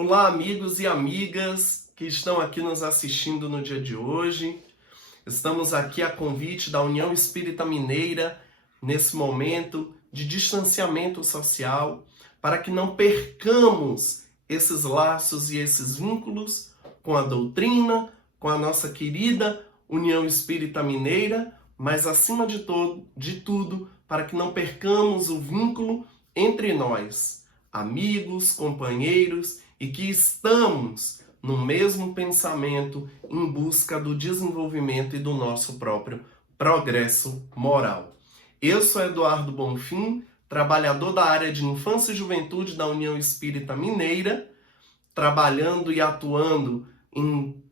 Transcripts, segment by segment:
Olá, amigos e amigas que estão aqui nos assistindo no dia de hoje. Estamos aqui a convite da União Espírita Mineira, nesse momento de distanciamento social, para que não percamos esses laços e esses vínculos com a doutrina, com a nossa querida União Espírita Mineira, mas acima de tudo, para que não percamos o vínculo entre nós, amigos, companheiros, e que estamos no mesmo pensamento em busca do desenvolvimento e do nosso próprio progresso moral. Eu sou Eduardo Bonfim, trabalhador da área de Infância e Juventude da União Espírita Mineira, trabalhando e atuando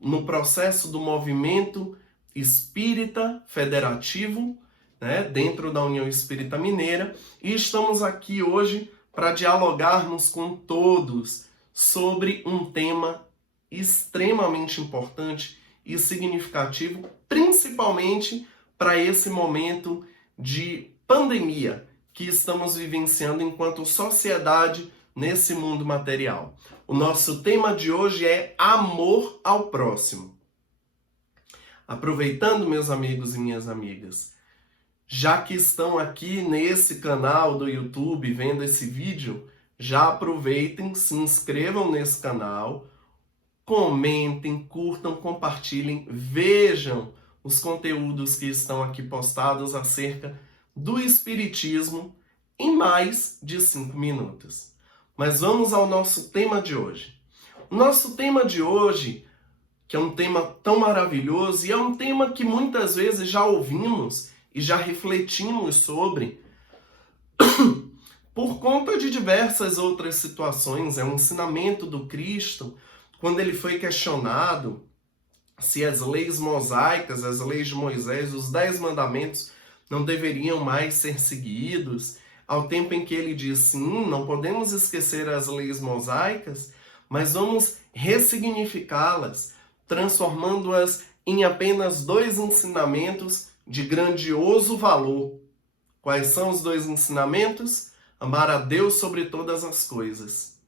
no processo do movimento espírita federativo, dentro da União Espírita Mineira, e estamos aqui hoje para dialogarmos com todos sobre um tema extremamente importante e significativo, principalmente para esse momento de pandemia que estamos vivenciando enquanto sociedade nesse mundo material. O nosso tema de hoje é amor ao próximo. Aproveitando, meus amigos e minhas amigas, já que estão aqui nesse canal do YouTube vendo esse vídeo, já aproveitem, se inscrevam nesse canal, comentem, curtam, compartilhem, vejam os conteúdos que estão aqui postados acerca do Espiritismo em mais de 5 minutos. Mas vamos ao nosso tema de hoje. O nosso tema de hoje, que é um tema tão maravilhoso e é um tema que muitas vezes já ouvimos e já refletimos sobre, por conta de diversas outras situações. É um ensinamento do Cristo, quando ele foi questionado se as leis mosaicas, as leis de Moisés, os 10 mandamentos não deveriam mais ser seguidos, ao tempo em que ele diz, sim, não podemos esquecer as leis mosaicas, mas vamos ressignificá-las, transformando-as em apenas 2 ensinamentos de grandioso valor. Quais são os 2 ensinamentos? Amar a Deus sobre todas as coisas.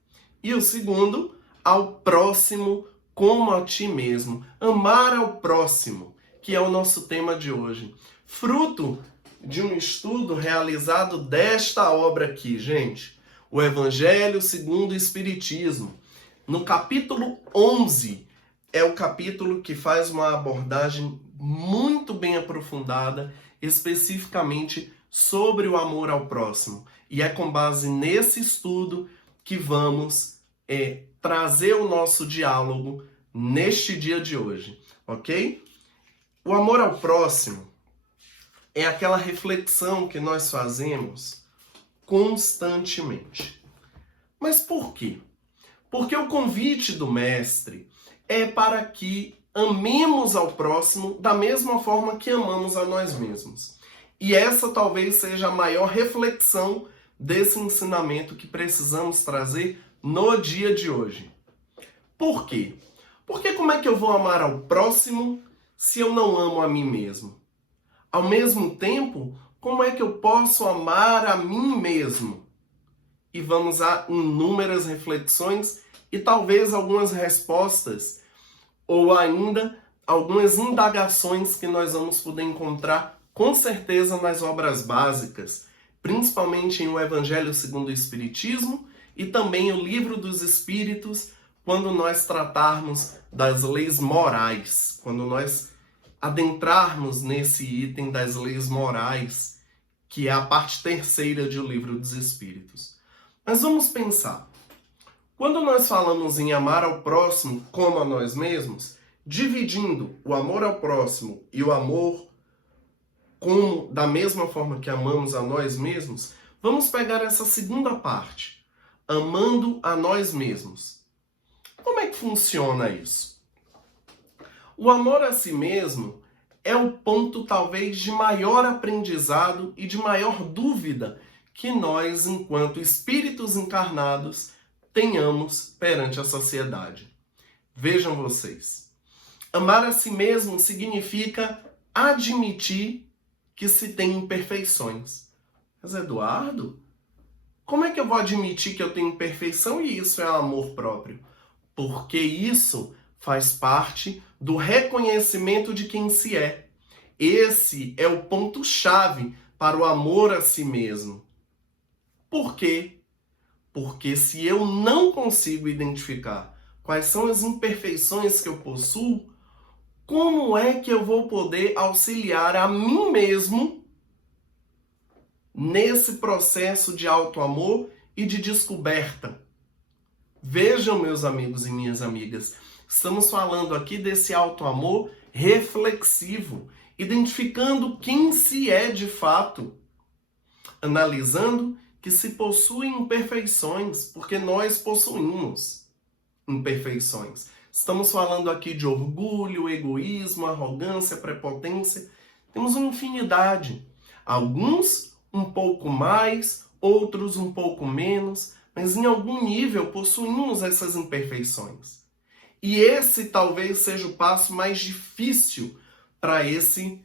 E o segundo, ao próximo como a ti mesmo. Amar ao próximo, que é o nosso tema de hoje. Fruto de um estudo realizado desta obra aqui, gente. O Evangelho segundo o Espiritismo. No capítulo 11, é o capítulo que faz uma abordagem muito bem aprofundada, especificamente sobre o amor ao próximo. E é com base nesse estudo que vamos trazer o nosso diálogo neste dia de hoje, ok? O amor ao próximo é aquela reflexão que nós fazemos constantemente. Mas por quê? Porque o convite do Mestre é para que amemos ao próximo da mesma forma que amamos a nós mesmos. E essa talvez seja a maior reflexão desse ensinamento que precisamos trazer no dia de hoje. Por quê? Porque como é que eu vou amar ao próximo se eu não amo a mim mesmo? Ao mesmo tempo, como é que eu posso amar a mim mesmo? E vamos a inúmeras reflexões e talvez algumas respostas ou ainda algumas indagações que nós vamos poder encontrar com certeza nas obras básicas, principalmente em O Evangelho segundo o Espiritismo e também o Livro dos Espíritos, quando nós tratarmos das leis morais, quando nós adentrarmos nesse item das leis morais, que é a parte terceira de O Livro dos Espíritos. Mas vamos pensar. Quando nós falamos em amar ao próximo como a nós mesmos, dividindo o amor ao próximo e o amor da mesma forma que amamos a nós mesmos, vamos pegar essa segunda parte, amando a nós mesmos. Como é que funciona isso? O amor a si mesmo é o ponto talvez de maior aprendizado e de maior dúvida que nós, enquanto espíritos encarnados, tenhamos perante a sociedade. Vejam vocês, amar a si mesmo significa admitir que se tem imperfeições. Mas Eduardo, como é que eu vou admitir que eu tenho imperfeição e isso é amor próprio? porque isso faz parte do reconhecimento de quem se é. Esse é o ponto-chave para o amor a si mesmo. Por quê? Porque se eu não consigo identificar quais são as imperfeições que eu possuo, como é que eu vou poder auxiliar a mim mesmo nesse processo de autoamor e de descoberta? Vejam, meus amigos e minhas amigas, estamos falando aqui desse autoamor reflexivo, identificando quem se é de fato, analisando que se possuem imperfeições, porque nós possuímos imperfeições. Estamos falando aqui de orgulho, egoísmo, arrogância, prepotência. Temos uma infinidade. Alguns um pouco mais, outros um pouco menos, mas em algum nível possuímos essas imperfeições. E esse talvez seja o passo mais difícil para esse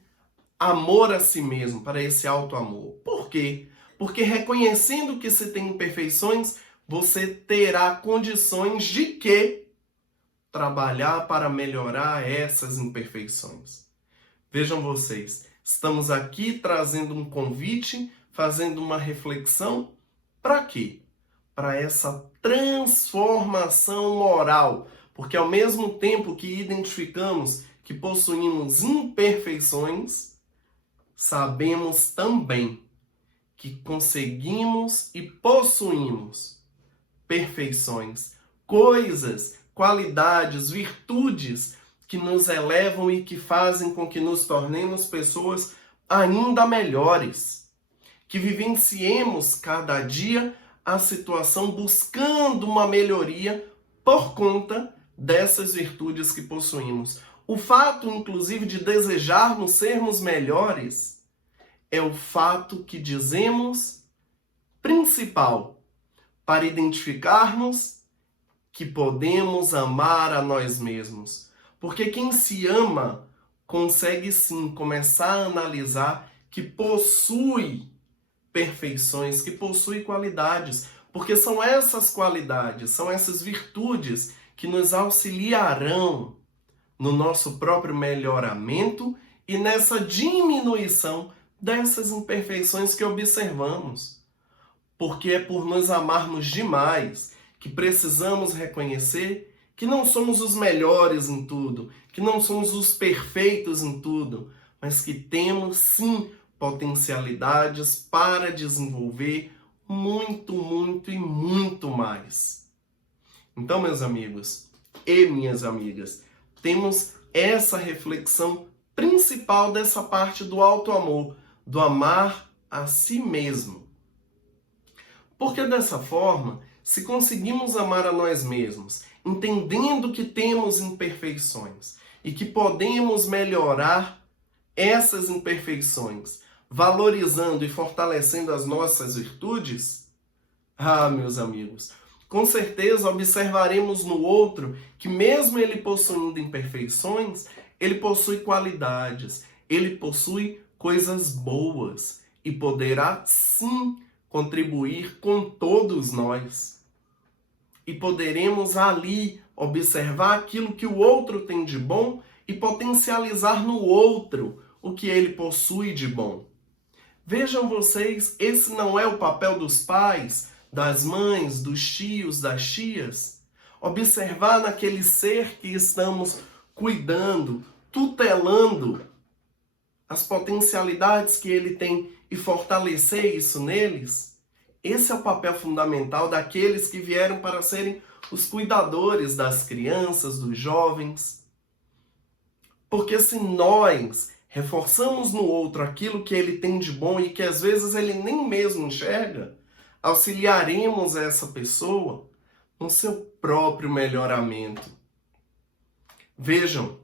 amor a si mesmo, para esse autoamor. Por quê? Porque reconhecendo que se tem imperfeições, você terá condições de quê? Trabalhar para melhorar essas imperfeições. Vejam vocês, estamos aqui trazendo um convite, fazendo uma reflexão, para quê? Para essa transformação moral. Porque ao mesmo tempo que identificamos que possuímos imperfeições, sabemos também que conseguimos e possuímos perfeições, coisas, qualidades, virtudes que nos elevam e que fazem com que nos tornemos pessoas ainda melhores, que vivenciemos cada dia a situação buscando uma melhoria por conta dessas virtudes que possuímos. O fato, inclusive, de desejarmos sermos melhores é o fato que dizemos principal para identificarmos que podemos amar a nós mesmos. Porque quem se ama consegue sim começar a analisar que possui perfeições, que possui qualidades. Porque são essas qualidades, são essas virtudes que nos auxiliarão no nosso próprio melhoramento e nessa diminuição dessas imperfeições que observamos. Porque é por nos amarmos demais que precisamos reconhecer que não somos os melhores em tudo, que não somos os perfeitos em tudo, mas que temos sim potencialidades para desenvolver muito, muito e muito mais. Então, meus amigos e minhas amigas, temos essa reflexão principal dessa parte do autoamor, do amar a si mesmo. Porque dessa forma, se conseguimos amar a nós mesmos, entendendo que temos imperfeições e que podemos melhorar essas imperfeições, valorizando e fortalecendo as nossas virtudes, meus amigos, com certeza observaremos no outro que mesmo ele possuindo imperfeições, ele possui qualidades, ele possui coisas boas e poderá sim contribuir com todos nós. E poderemos ali observar aquilo que o outro tem de bom e potencializar no outro o que ele possui de bom. Vejam vocês, esse não é o papel dos pais, das mães, dos tios, das tias? Observar naquele ser que estamos cuidando, tutelando as potencialidades que ele tem e fortalecer isso neles? Esse é o papel fundamental daqueles que vieram para serem os cuidadores das crianças, dos jovens. Porque se nós reforçamos no outro aquilo que ele tem de bom e que às vezes ele nem mesmo enxerga, auxiliaremos essa pessoa no seu próprio melhoramento. Vejam,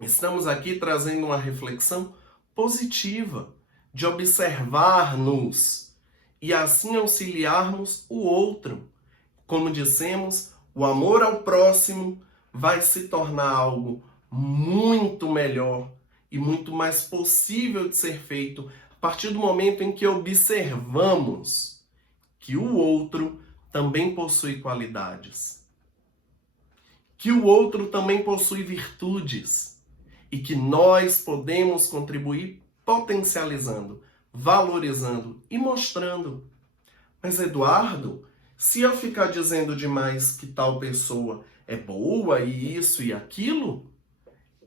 estamos aqui trazendo uma reflexão positiva, de observar-nos e assim auxiliarmos o outro. Como dissemos, o amor ao próximo vai se tornar algo muito melhor e muito mais possível de ser feito a partir do momento em que observamos que o outro também possui qualidades. que o outro também possui virtudes e que nós podemos contribuir potencializando, valorizando e mostrando. Mas, Eduardo, se eu ficar dizendo demais que tal pessoa é boa e isso e aquilo,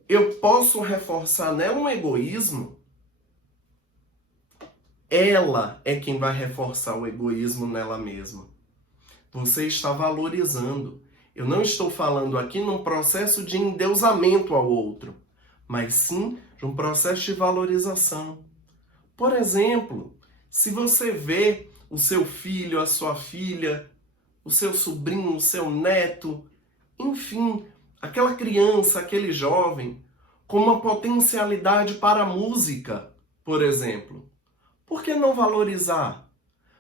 eu posso reforçar nela um egoísmo. Ela é quem vai reforçar o egoísmo nela mesma. Você está valorizando. Eu não estou falando aqui num processo de endeusamento ao outro, mas sim de um processo de valorização. Por exemplo, se você vê o seu filho, a sua filha, o seu sobrinho, o seu neto, enfim, aquela criança, aquele jovem, com uma potencialidade para a música, por exemplo, por que não valorizar?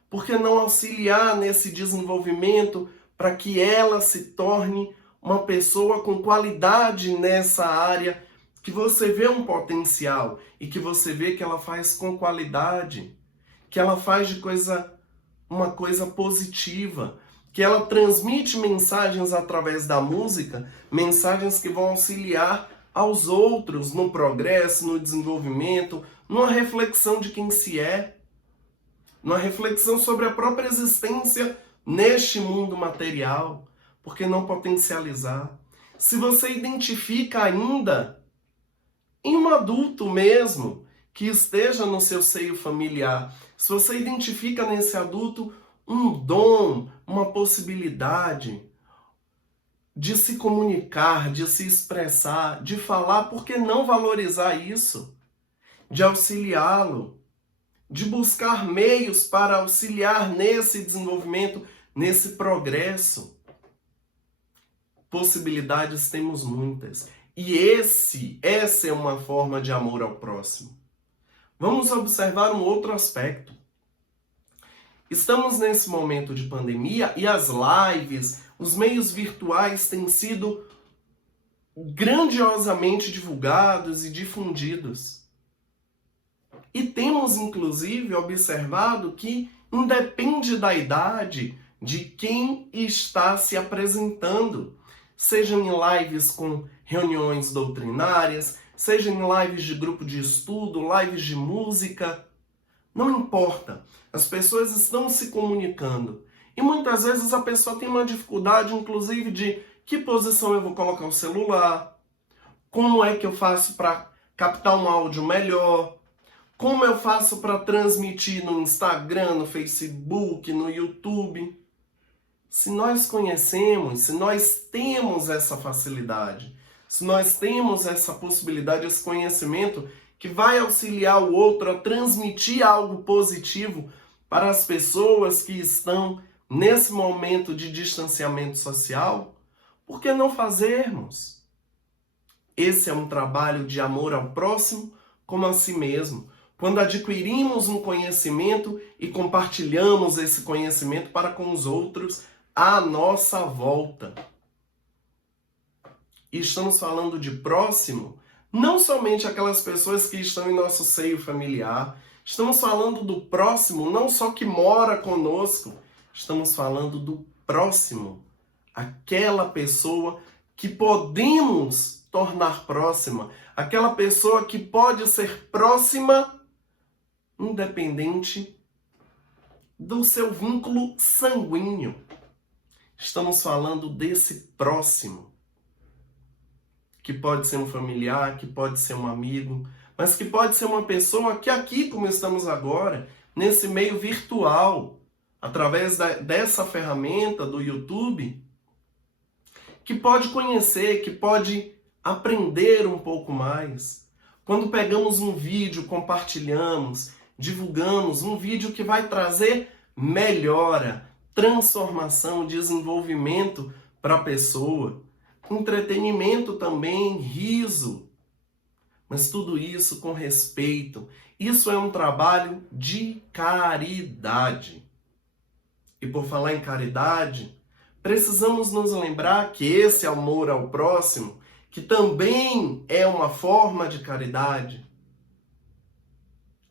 Por que não auxiliar nesse desenvolvimento para que ela se torne uma pessoa com qualidade nessa área, que você vê um potencial e que você vê que ela faz com qualidade, que ela faz de uma coisa positiva, que ela transmite mensagens através da música, mensagens que vão auxiliar aos outros no progresso, no desenvolvimento, numa reflexão de quem se é, numa reflexão sobre a própria existência neste mundo material. Por que não potencializar? Se você identifica ainda em um adulto mesmo que esteja no seu seio familiar, se você identifica nesse adulto um dom, uma possibilidade de se comunicar, de se expressar, de falar, por que não valorizar isso? De auxiliá-lo, de buscar meios para auxiliar nesse desenvolvimento, nesse progresso. Possibilidades temos muitas. E essa é uma forma de amor ao próximo. Vamos observar um outro aspecto. Estamos nesse momento de pandemia e as lives, os meios virtuais têm sido grandiosamente divulgados e difundidos. E temos, inclusive, observado que independe da idade de quem está se apresentando, seja em lives com reuniões doutrinárias, seja em lives de grupo de estudo, lives de música, não importa. As pessoas estão se comunicando. E muitas vezes a pessoa tem uma dificuldade, inclusive, de que posição eu vou colocar o celular, como é que eu faço para captar um áudio melhor, como eu faço para transmitir no Instagram, no Facebook, no YouTube. Se nós conhecemos, se nós temos essa facilidade, se nós temos essa possibilidade, esse conhecimento que vai auxiliar o outro a transmitir algo positivo para as pessoas que estão nesse momento de distanciamento social, por que não fazermos? Esse é um trabalho de amor ao próximo como a si mesmo. Quando adquirimos um conhecimento e compartilhamos esse conhecimento para com os outros à nossa volta. E estamos falando de próximo, não somente aquelas pessoas que estão em nosso seio familiar. Estamos falando do próximo, não só que mora conosco. Estamos falando do próximo, aquela pessoa que podemos tornar próxima, aquela pessoa que pode ser próxima independente do seu vínculo sanguíneo. Estamos falando desse próximo, que pode ser um familiar, que pode ser um amigo, mas que pode ser uma pessoa que aqui, como estamos agora, nesse meio virtual, através dessa ferramenta do YouTube, que pode conhecer, que pode aprender um pouco mais. Quando pegamos um vídeo, compartilhamos, divulgamos um vídeo que vai trazer melhora, transformação, desenvolvimento para a pessoa, entretenimento também, riso, mas tudo isso com respeito. Isso é um trabalho de caridade. E por falar em caridade, precisamos nos lembrar que esse amor ao próximo, que também é uma forma de caridade.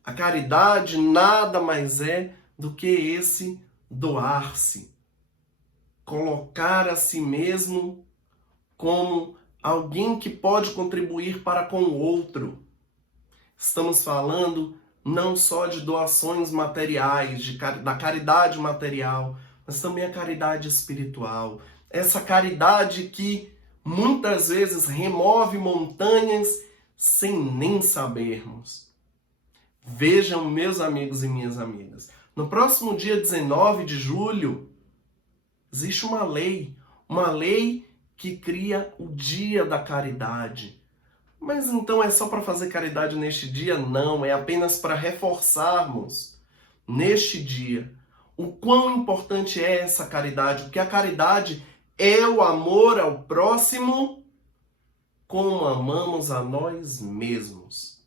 A caridade nada mais é do que esse doar-se, colocar a si mesmo como alguém que pode contribuir para com o outro. Estamos falando não só de doações materiais, da caridade material, mas também a caridade espiritual. Essa caridade que muitas vezes remove montanhas sem nem sabermos. Vejam, meus amigos e minhas amigas, no próximo dia 19 de julho, existe uma lei que cria o Dia da Caridade. Mas então é só para fazer caridade neste dia? Não, é apenas para reforçarmos neste dia o quão importante é essa caridade, porque a caridade é o amor ao próximo como amamos a nós mesmos.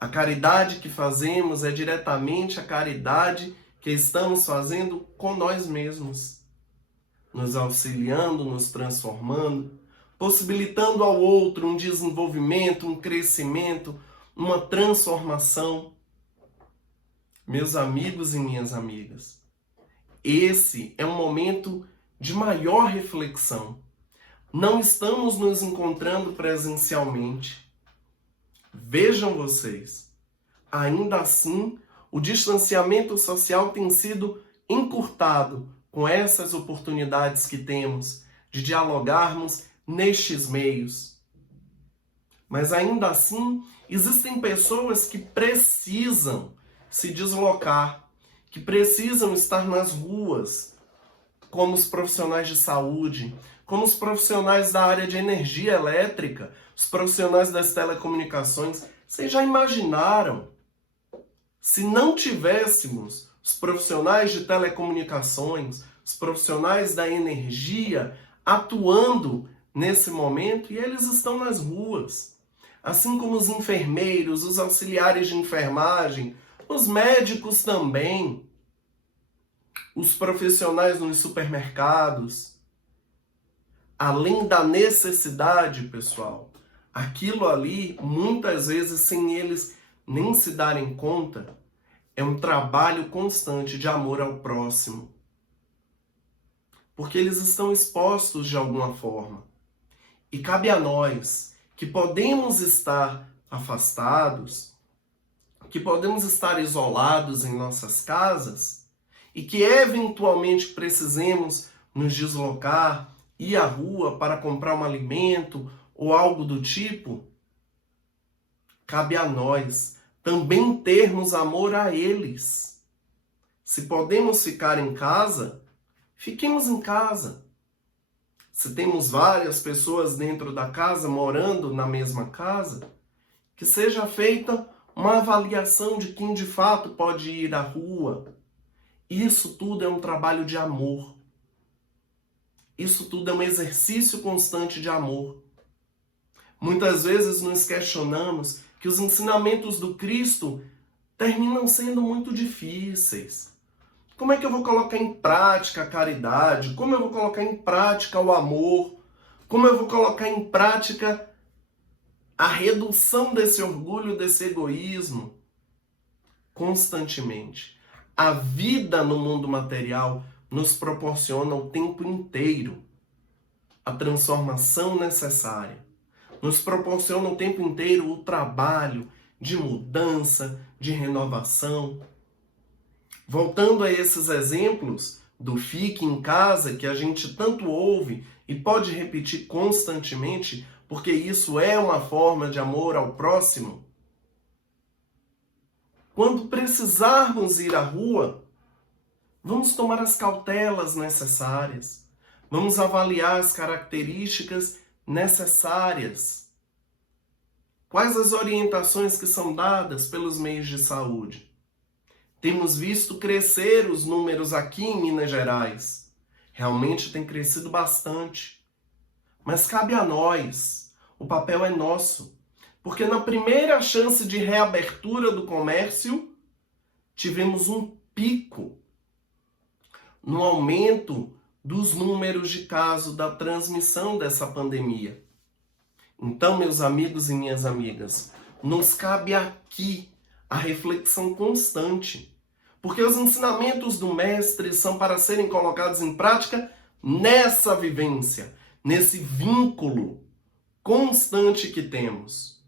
A caridade que fazemos é diretamente a caridade que estamos fazendo com nós mesmos, nos auxiliando, nos transformando, possibilitando ao outro um desenvolvimento, um crescimento, uma transformação. Meus amigos e minhas amigas, esse é um momento de maior reflexão. Não estamos nos encontrando presencialmente. Vejam vocês, ainda assim, o distanciamento social tem sido encurtado com essas oportunidades que temos de dialogarmos nestes meios. Mas ainda assim, existem pessoas que precisam se deslocar, que precisam estar nas ruas, como os profissionais de saúde, como os profissionais da área de energia elétrica, os profissionais das telecomunicações. Vocês já imaginaram? Se não tivéssemos os profissionais de telecomunicações, os profissionais da energia atuando nesse momento, e eles estão nas ruas. Assim como os enfermeiros, os auxiliares de enfermagem, os médicos também, os profissionais nos supermercados. Além da necessidade, pessoal, aquilo ali, muitas vezes, sem eles nem se darem conta, é um trabalho constante de amor ao próximo. Porque eles estão expostos de alguma forma. E cabe a nós, que podemos estar afastados, que podemos estar isolados em nossas casas, e que eventualmente precisemos nos deslocar, ir à rua para comprar um alimento ou algo do tipo, cabe a nós também termos amor a eles. Se podemos ficar em casa, fiquemos em casa. Se temos várias pessoas dentro da casa, morando na mesma casa, que seja feita uma avaliação de quem de fato pode ir à rua. Isso tudo é um trabalho de amor. Isso tudo é um exercício constante de amor. Muitas vezes nos questionamos que os ensinamentos do Cristo terminam sendo muito difíceis. Como é que eu vou colocar em prática a caridade? Como eu vou colocar em prática o amor? Como eu vou colocar em prática a redução desse orgulho, desse egoísmo? Constantemente. A vida no mundo material nos proporciona o tempo inteiro a transformação necessária. Nos proporciona o tempo inteiro o trabalho de mudança, de renovação. Voltando a esses exemplos do fique em casa, que a gente tanto ouve e pode repetir constantemente, porque isso é uma forma de amor ao próximo. Quando precisarmos ir à rua, vamos tomar as cautelas necessárias. Vamos avaliar as características necessárias. Quais as orientações que são dadas pelos meios de saúde? Temos visto crescer os números aqui em Minas Gerais. Realmente tem crescido bastante. Mas cabe a nós. O papel é nosso. Porque na primeira chance de reabertura do comércio, tivemos um pico no aumento dos números de casos da transmissão dessa pandemia. Então, meus amigos e minhas amigas, nos cabe aqui a reflexão constante. Porque os ensinamentos do Mestre são para serem colocados em prática nessa vivência, nesse vínculo constante que temos.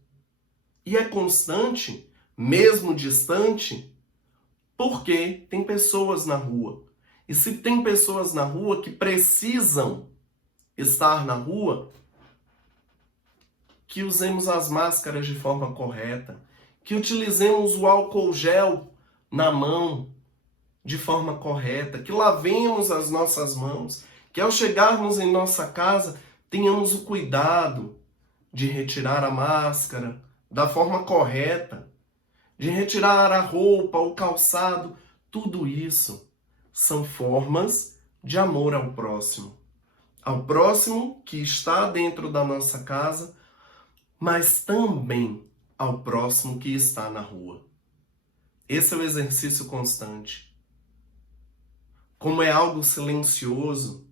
E é constante, mesmo distante, porque tem pessoas na rua. E se tem pessoas na rua que precisam estar na rua, que usemos as máscaras de forma correta, que utilizemos o álcool gel na mão de forma correta, que lavemos as nossas mãos, que ao chegarmos em nossa casa tenhamos o cuidado de retirar a máscara da forma correta, de retirar a roupa, o calçado. Tudo isso são formas de amor ao próximo que está dentro da nossa casa, mas também ao próximo que está na rua. Esse é o exercício constante. Como é algo silencioso,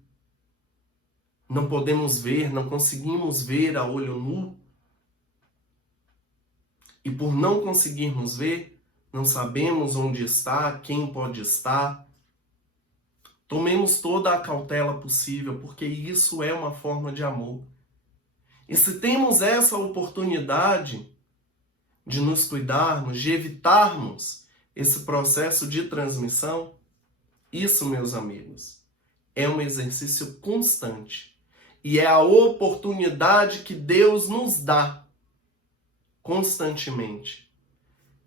não podemos ver, não conseguimos ver a olho nu, e por não conseguirmos ver, não sabemos onde está, quem pode estar. Tomemos toda a cautela possível, porque isso é uma forma de amor. E se temos essa oportunidade de nos cuidarmos, de evitarmos esse processo de transmissão, isso, meus amigos, é um exercício constante. E é a oportunidade que Deus nos dá constantemente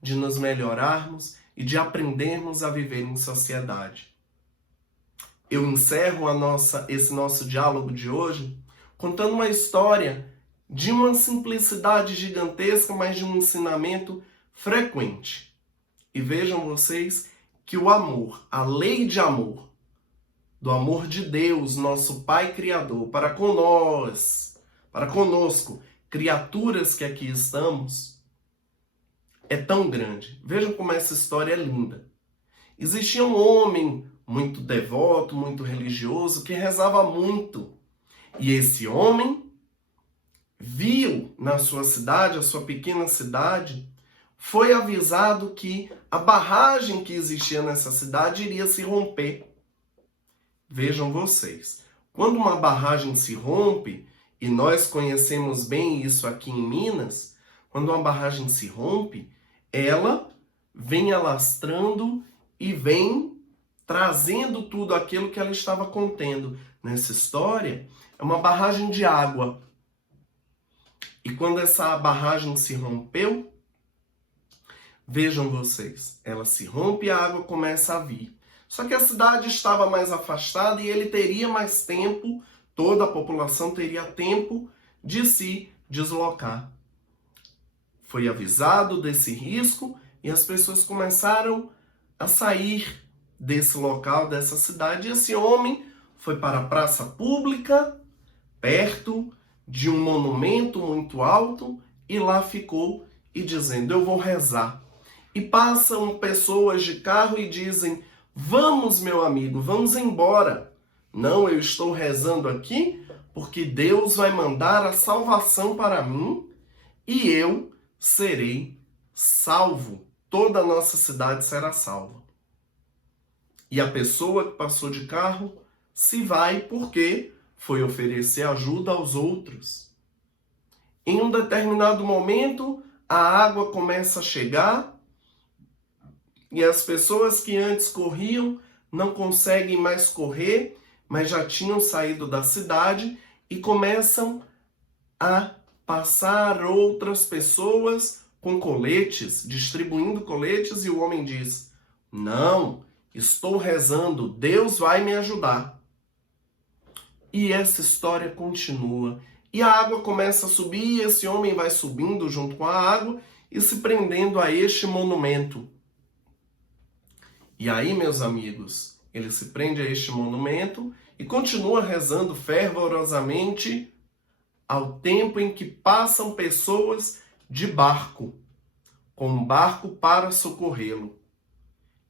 de nos melhorarmos e de aprendermos a viver em sociedade. Eu encerro esse nosso diálogo de hoje contando uma história de uma simplicidade gigantesca, mas de um ensinamento frequente. E vejam vocês que o amor, a lei de amor, do amor de Deus, nosso Pai Criador, para conosco, criaturas que aqui estamos, é tão grande. Vejam como essa história é linda. Existia um homem muito devoto, muito religioso, que rezava muito. E esse homem viu na sua cidade, a sua pequena cidade, foi avisado que a barragem que existia nessa cidade iria se romper. Vejam vocês, quando uma barragem se rompe, e nós conhecemos bem isso aqui em Minas, quando uma barragem se rompe, ela vem alastrando e vem trazendo tudo aquilo que ela estava contendo. Nessa história, é uma barragem de água. E quando essa barragem se rompeu, vejam vocês, ela se rompe e a água começa a vir. Só que a cidade estava mais afastada e ele teria mais tempo, toda a população teria tempo de se deslocar. Foi avisado desse risco e as pessoas começaram a sair desse local, dessa cidade. E esse homem foi para a praça pública, perto de um monumento muito alto, e lá ficou e dizendo: eu vou rezar. E passam pessoas de carro e dizem: vamos, meu amigo, vamos embora. Não, eu estou rezando aqui porque Deus vai mandar a salvação para mim e eu serei salvo. Toda a nossa cidade será salva. E a pessoa que passou de carro se vai porque foi oferecer ajuda aos outros. Em um determinado momento, a água começa a chegar e as pessoas que antes corriam não conseguem mais correr, mas já tinham saído da cidade e começam a passar outras pessoas com coletes, distribuindo coletes, e o homem diz: não, estou rezando, Deus vai me ajudar. E essa história continua. E a água começa a subir, e esse homem vai subindo junto com a água e se prendendo a este monumento. E aí, meus amigos, ele se prende a este monumento e continua rezando fervorosamente ao tempo em que passam pessoas de barco, com um barco para socorrê-lo.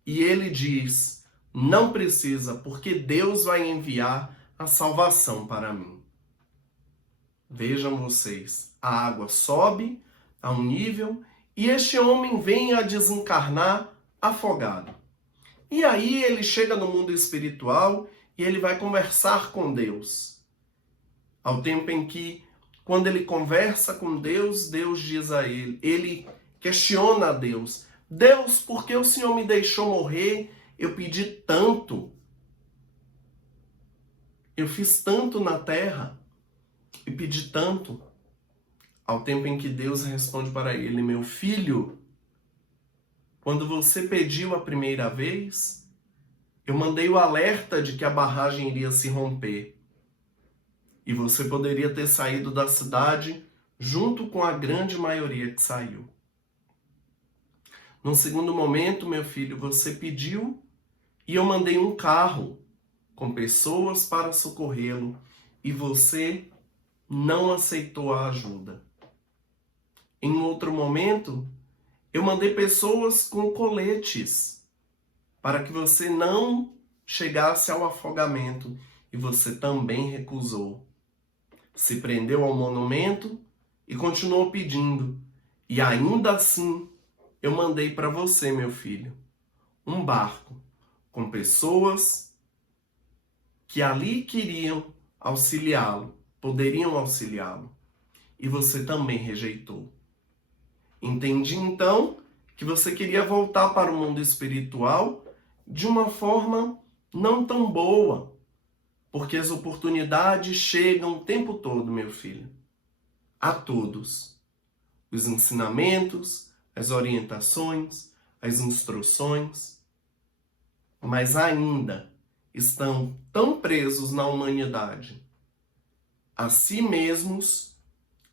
E ele diz: não precisa, porque Deus vai enviar a salvação para mim. Vejam vocês, a água sobe a um nível e este homem vem a desencarnar afogado. E aí ele chega no mundo espiritual e ele vai conversar com Deus. Ao tempo em que, quando ele conversa com Deus, Deus diz a ele, ele questiona a Deus: Deus, por que o Senhor me deixou morrer? Eu pedi tanto. Eu fiz tanto na terra e pedi tanto. Ao tempo em que Deus responde para ele: meu filho, quando você pediu a primeira vez, eu mandei o alerta de que a barragem iria se romper. E você poderia ter saído da cidade junto com a grande maioria que saiu. Num segundo momento, meu filho, você pediu e eu mandei um carro com pessoas para socorrê-lo e você não aceitou a ajuda. Em outro momento, eu mandei pessoas com coletes para que você não chegasse ao afogamento e você também recusou. Se prendeu ao monumento e continuou pedindo. E ainda assim, eu mandei para você, meu filho, um barco com pessoas que ali queriam auxiliá-lo, poderiam auxiliá-lo. E você também rejeitou. Entendi então que você queria voltar para o mundo espiritual de uma forma não tão boa, porque as oportunidades chegam o tempo todo, meu filho, a todos. Os ensinamentos, as orientações, as instruções, mas ainda estão tão presos na humanidade, a si mesmos,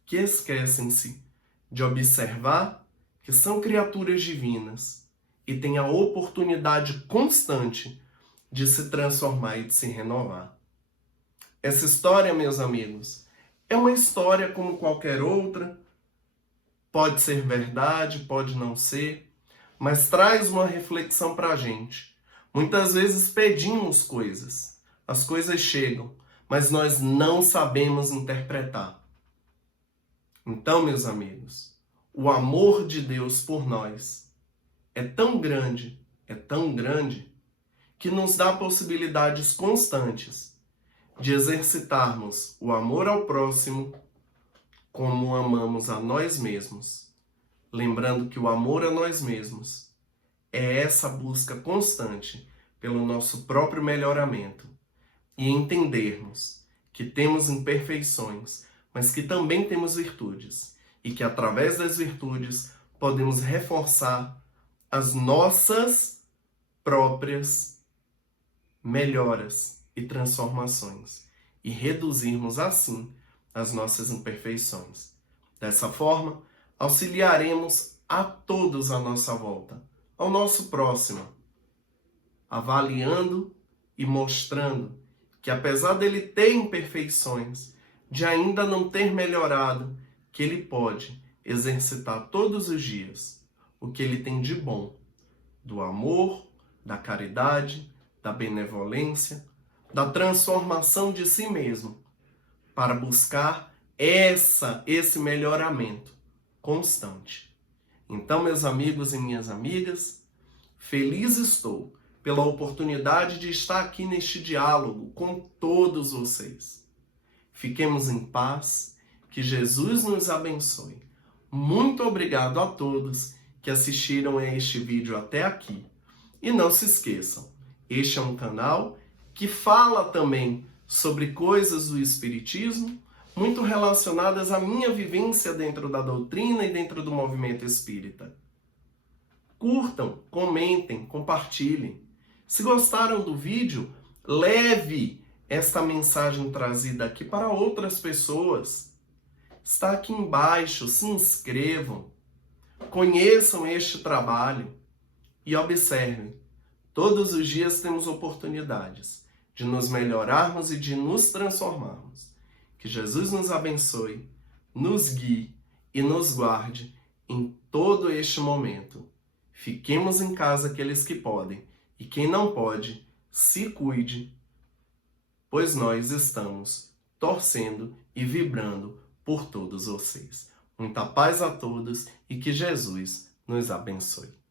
que esquecem-se de observar que são criaturas divinas e têm a oportunidade constante de se transformar e de se renovar. Essa história, meus amigos, é uma história como qualquer outra. Pode ser verdade, pode não ser, mas traz uma reflexão para a gente. Muitas vezes pedimos coisas, as coisas chegam, mas nós não sabemos interpretar. Então, meus amigos, o amor de Deus por nós é tão grande, que nos dá possibilidades constantes de exercitarmos o amor ao próximo como amamos a nós mesmos. Lembrando que o amor a nós mesmos é essa busca constante pelo nosso próprio melhoramento e entendermos que temos imperfeições, mas que também temos virtudes e que através das virtudes podemos reforçar as nossas próprias melhoras e transformações e reduzirmos assim as nossas imperfeições. Dessa forma, auxiliaremos a todos à nossa volta, ao nosso próximo, avaliando e mostrando que apesar dele ter imperfeições, de ainda não ter melhorado, que ele pode exercitar todos os dias o que ele tem de bom, do amor, da caridade, da benevolência, da transformação de si mesmo, para buscar esse melhoramento constante. Então, meus amigos e minhas amigas, feliz estou pela oportunidade de estar aqui neste diálogo com todos vocês. Fiquemos em paz, que Jesus nos abençoe. Muito obrigado a todos que assistiram a este vídeo até aqui. E não se esqueçam, este é um canal que fala também sobre coisas do Espiritismo, muito relacionadas à minha vivência dentro da doutrina e dentro do movimento espírita. Curtam, comentem, compartilhem. Se gostaram do vídeo, leve esta mensagem trazida aqui para outras pessoas. Está aqui embaixo, se inscrevam, conheçam este trabalho e observem. Todos os dias temos oportunidades de nos melhorarmos e de nos transformarmos. Que Jesus nos abençoe, nos guie e nos guarde em todo este momento. Fiquemos em casa aqueles que podem, e quem não pode, se cuide, pois nós estamos torcendo e vibrando por todos vocês. Muita paz a todos e que Jesus nos abençoe.